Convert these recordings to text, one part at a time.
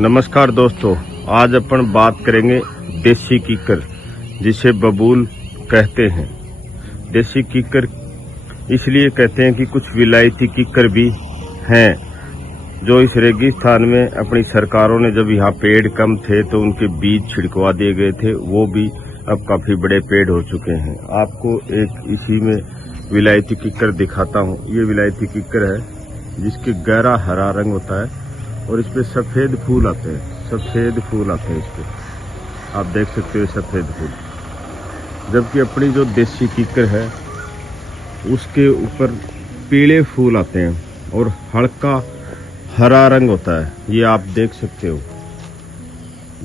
नमस्कार दोस्तों, आज अपन बात करेंगे देसी कीकर जिसे बबूल कहते हैं। देसी कीकर इसलिए कहते हैं कि कुछ विलायती कीकर भी हैं जो इस रेगिस्तान में अपनी सरकारों ने जब यहाँ पेड़ कम थे तो उनके बीज छिड़कवा दिए गए थे, वो भी अब काफी बड़े पेड़ हो चुके हैं। आपको एक इसी में विलायती कीकर दिखाता हूँ। ये विलायती कीकर है जिसके गहरा हरा रंग होता है और इस पे सफेद फूल आते हैं। सफेद फूल आते हैं इस पे, आप देख सकते हो सफेद फूल। जबकि अपनी जो देसी कीकर है उसके ऊपर पीले फूल आते हैं और हल्का हरा रंग होता है। ये आप देख सकते हो,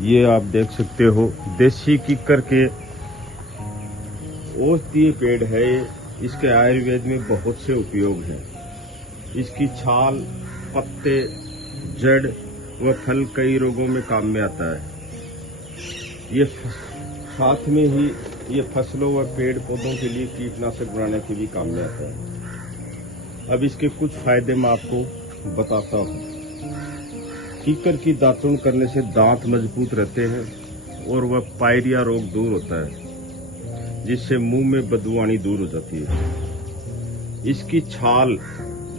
ये आप देख सकते हो। देसी कीकर के औषधीय पेड़ है ये। इसके आयुर्वेद में बहुत से उपयोग हैं। इसकी छाल, पत्ते, जड़ व फल कई रोगों में काम में आता है। ये साथ में ही ये फसलों व पेड़ पौधों के लिए कीटनाशक बनाने के भी काम में आता है। अब इसके कुछ फायदे मैं आपको बताता हूँ। कीकर की दातुन करने से दांत मजबूत रहते हैं और वह पायरिया रोग दूर होता है, जिससे मुंह में बदबू आनी दूर हो जाती है। इसकी छाल,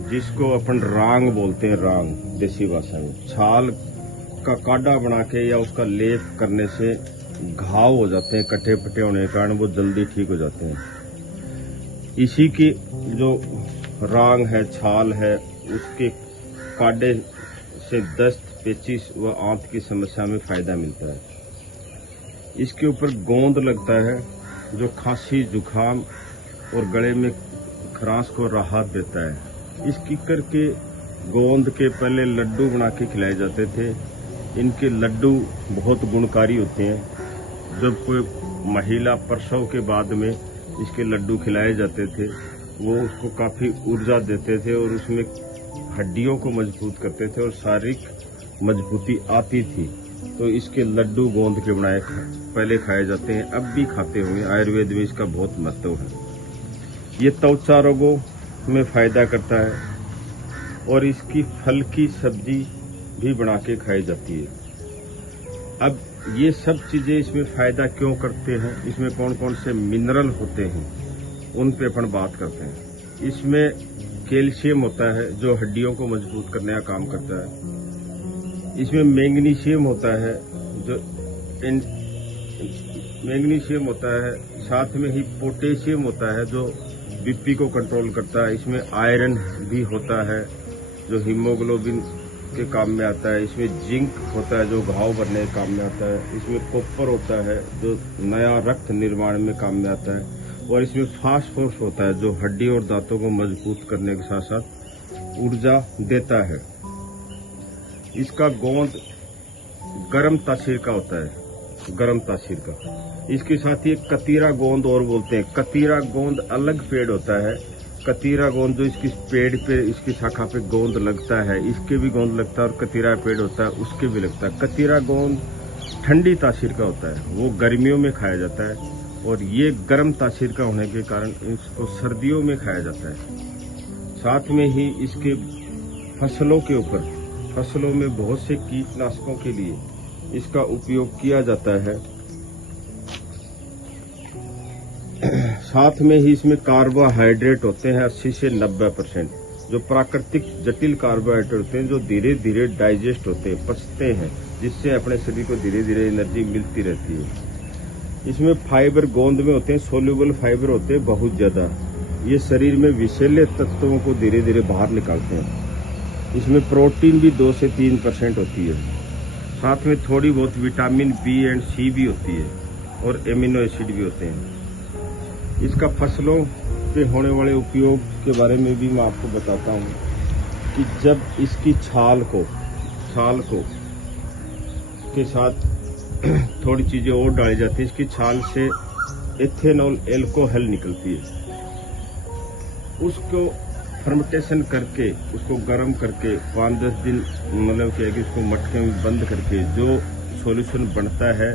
जिसको अपन रांग बोलते हैं, रांग देसी भाषा में, छाल का काढ़ा बना के या उसका लेप करने से घाव हो जाते हैं, कटे पटे होने के कारण वो जल्दी ठीक हो जाते हैं। इसी की जो रांग है, छाल है, उसके काढ़े से दस्त, पेचिश व आंत की समस्या में फायदा मिलता है। इसके ऊपर गोंद लगता है जो खांसी, जुकाम और गले में खराश को राहत देता है। इस कीकर के गोंद के पहले लड्डू बना के खिलाए जाते थे। इनके लड्डू बहुत गुणकारी होते हैं। जब कोई महिला प्रसव के बाद में इसके लड्डू खिलाए जाते थे, वो उसको काफी ऊर्जा देते थे और उसमें हड्डियों को मजबूत करते थे और शारीरिक मजबूती आती थी। तो इसके लड्डू गोंद के बनाए पहले खाए जाते हैं, अब भी खाते होंगे। आयुर्वेद में इसका बहुत महत्व है। ये त्वचा रोगों में फायदा करता है और इसकी फल की सब्जी भी बना के खाई जाती है। अब ये सब चीजें इसमें फायदा क्यों करते हैं, इसमें कौन कौन से मिनरल होते हैं, उन पे अपन बात करते हैं। इसमें कैल्शियम होता है जो हड्डियों को मजबूत करने का काम करता है। इसमें मैग्नीशियम होता है जो मैग्नीशियम होता है, साथ में ही पोटेशियम होता है जो बीपी को कंट्रोल करता है। इसमें आयरन भी होता है जो हीमोग्लोबिन के काम में आता है। इसमें जिंक होता है जो घाव भरने के काम में आता है। इसमें कॉपर होता है जो नया रक्त निर्माण में काम में आता है। और इसमें फास्फोरस होता है जो हड्डी और दांतों को मजबूत करने के साथ साथ ऊर्जा देता है। इसका गोंद गर्म तासीर का होता है, गर्म तासीर का। इसके साथ ही कतीरा गोंद और बोलते हैं। कतीरा गोंद अलग पेड़ होता है। कतीरा गोंद जो इसकी पेड़ पे, इसकी शाखा पे गोंद लगता है, इसके भी गोंद लगता है। और कतीरा पेड़ होता है, उसके भी लगता है। कतीरा गोंद ठंडी तासीर का होता है, वो गर्मियों में खाया जाता है। और ये गर्म तासीर का होने के कारण इसको सर्दियों में खाया जाता है। साथ में ही इसके फसलों के ऊपर, फसलों में बहुत से कीटनाशकों के लिए इसका उपयोग किया जाता है। साथ में ही इसमें कार्बोहाइड्रेट होते हैं 80 से 90%, जो प्राकृतिक जटिल कार्बोहाइड्रेट होते हैं जो धीरे धीरे डाइजेस्ट होते हैं, पचते हैं, जिससे अपने शरीर को धीरे धीरे एनर्जी मिलती रहती है। इसमें फाइबर गोंद में होते हैं, सोल्यूबल फाइबर होते हैं बहुत ज्यादा। ये शरीर में विषैले तत्वों को धीरे धीरे बाहर निकालते हैं। इसमें प्रोटीन भी 2 से 3% होती है। साथ में थोड़ी बहुत विटामिन बी एंड सी भी होती है और एमिनो एसिड भी होते हैं। इसका फसलों पे होने वाले उपयोग के बारे में भी मैं आपको बताता हूँ कि जब इसकी छाल को के साथ थोड़ी चीजें और डाली जाती है। इसकी छाल से एथेनॉल एल्कोहल निकलती है। उसको फर्मेंटेशन करके, उसको गर्म करके 5-10 दिन मतलब क्या है कि उसको मटके में बंद करके जो सॉल्यूशन बनता है,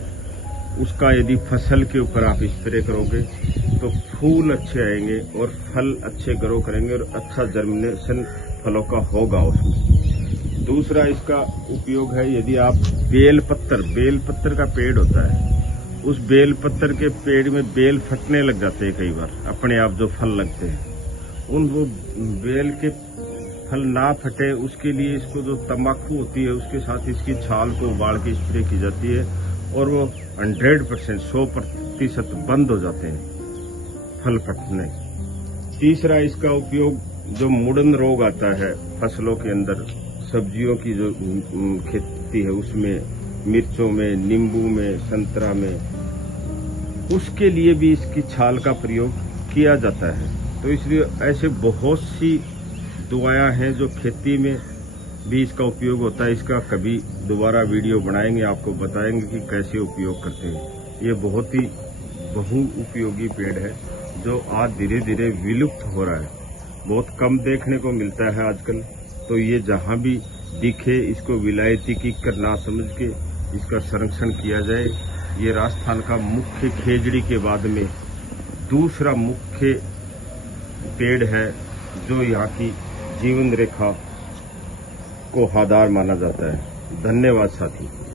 उसका यदि फसल के ऊपर आप स्प्रे करोगे तो फूल अच्छे आएंगे और फल अच्छे ग्रो करेंगे और अच्छा जर्मिनेशन फलों का होगा उसमें। दूसरा इसका उपयोग है, यदि आप बेल पत्तर का पेड़ होता है, उस बेल पत्तर के पेड़ में बेल फटने लग जाते हैं कई बार, अपने आप जो फल लगते हैं, वो बेल के फल ना फटे उसके लिए इसको जो तंबाकू होती है उसके साथ इसकी छाल को उबाल के स्प्रे की जाती है और वो 100% बंद हो जाते हैं फल फटने। तीसरा इसका उपयोग, जो मुड़न रोग आता है फसलों के अंदर, सब्जियों की जो खेती है उसमें, मिर्चों में, नींबू में, संतरा में, उसके लिए भी इसकी छाल का प्रयोग किया जाता है। तो इसलिए ऐसे बहुत सी दवाएं हैं जो खेती में भी इसका उपयोग होता है। इसका कभी दोबारा वीडियो बनाएंगे, आपको बताएंगे कि कैसे उपयोग करते हैं। ये बहुत ही बहु उपयोगी पेड़ है जो आज धीरे धीरे विलुप्त हो रहा है, बहुत कम देखने को मिलता है आजकल। तो ये जहां भी दिखे इसको विलायती कीकर ना समझ के इसका संरक्षण किया जाए। ये राजस्थान का मुख्य खेजड़ी के बाद में दूसरा मुख्य पेड़ है जो यहाँ की जीवन रेखा को आधार माना जाता है। धन्यवाद साथी।